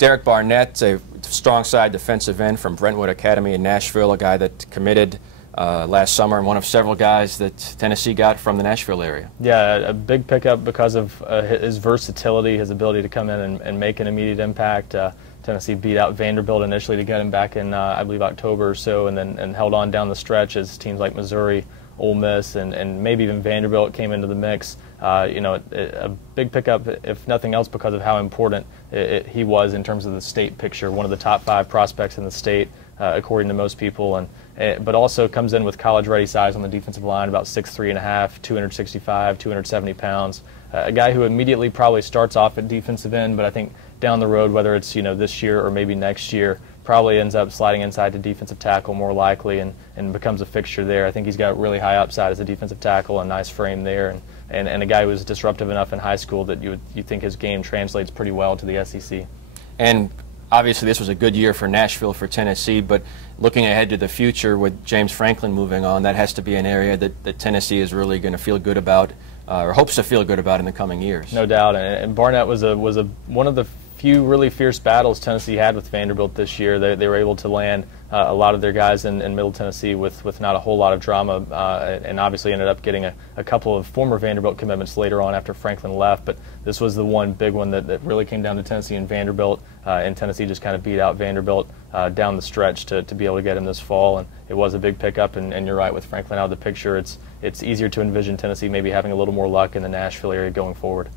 Derek Barnett, a strong side defensive end from Brentwood Academy in Nashville, a guy that committed last summer and one of several guys that Tennessee got from the Nashville area. Yeah, a big pickup because of his versatility, his ability to come in and make an immediate impact. Tennessee beat out Vanderbilt initially to get him back in, I believe, October or so, and then held on down the stretch as teams like Missouri, Ole Miss, and maybe even Vanderbilt came into the mix. You know, a big pickup, if nothing else, because of how important he was in terms of the state picture. One of the top 5 prospects in the state, according to most people, but also comes in with college-ready size on the defensive line, about 6'3½", 265, 270 pounds. A guy who immediately probably starts off at defensive end, but I think down the road, whether it's this year or maybe next year, probably ends up sliding inside to defensive tackle more likely and becomes a fixture there. I think he's got really high upside as a defensive tackle, a nice frame there, and a guy who was disruptive enough in high school that you think his game translates pretty well to the SEC. And obviously this was a good year for Nashville, for Tennessee, but looking ahead to the future with James Franklin moving on, that has to be an area that Tennessee is really going to feel good about, or hopes to feel good about in the coming years. No doubt, and Barnett was one of the few really fierce battles Tennessee had with Vanderbilt this year. They were able to land a lot of their guys in Middle Tennessee with not a whole lot of drama, and obviously ended up getting a couple of former Vanderbilt commitments later on after Franklin left. But this was the one big one that really came down to Tennessee and Vanderbilt, and Tennessee just kind of beat out Vanderbilt down the stretch to be able to get him this fall. And it was a big pickup, and you're right, with Franklin out of the picture, it's easier to envision Tennessee maybe having a little more luck in the Nashville area going forward.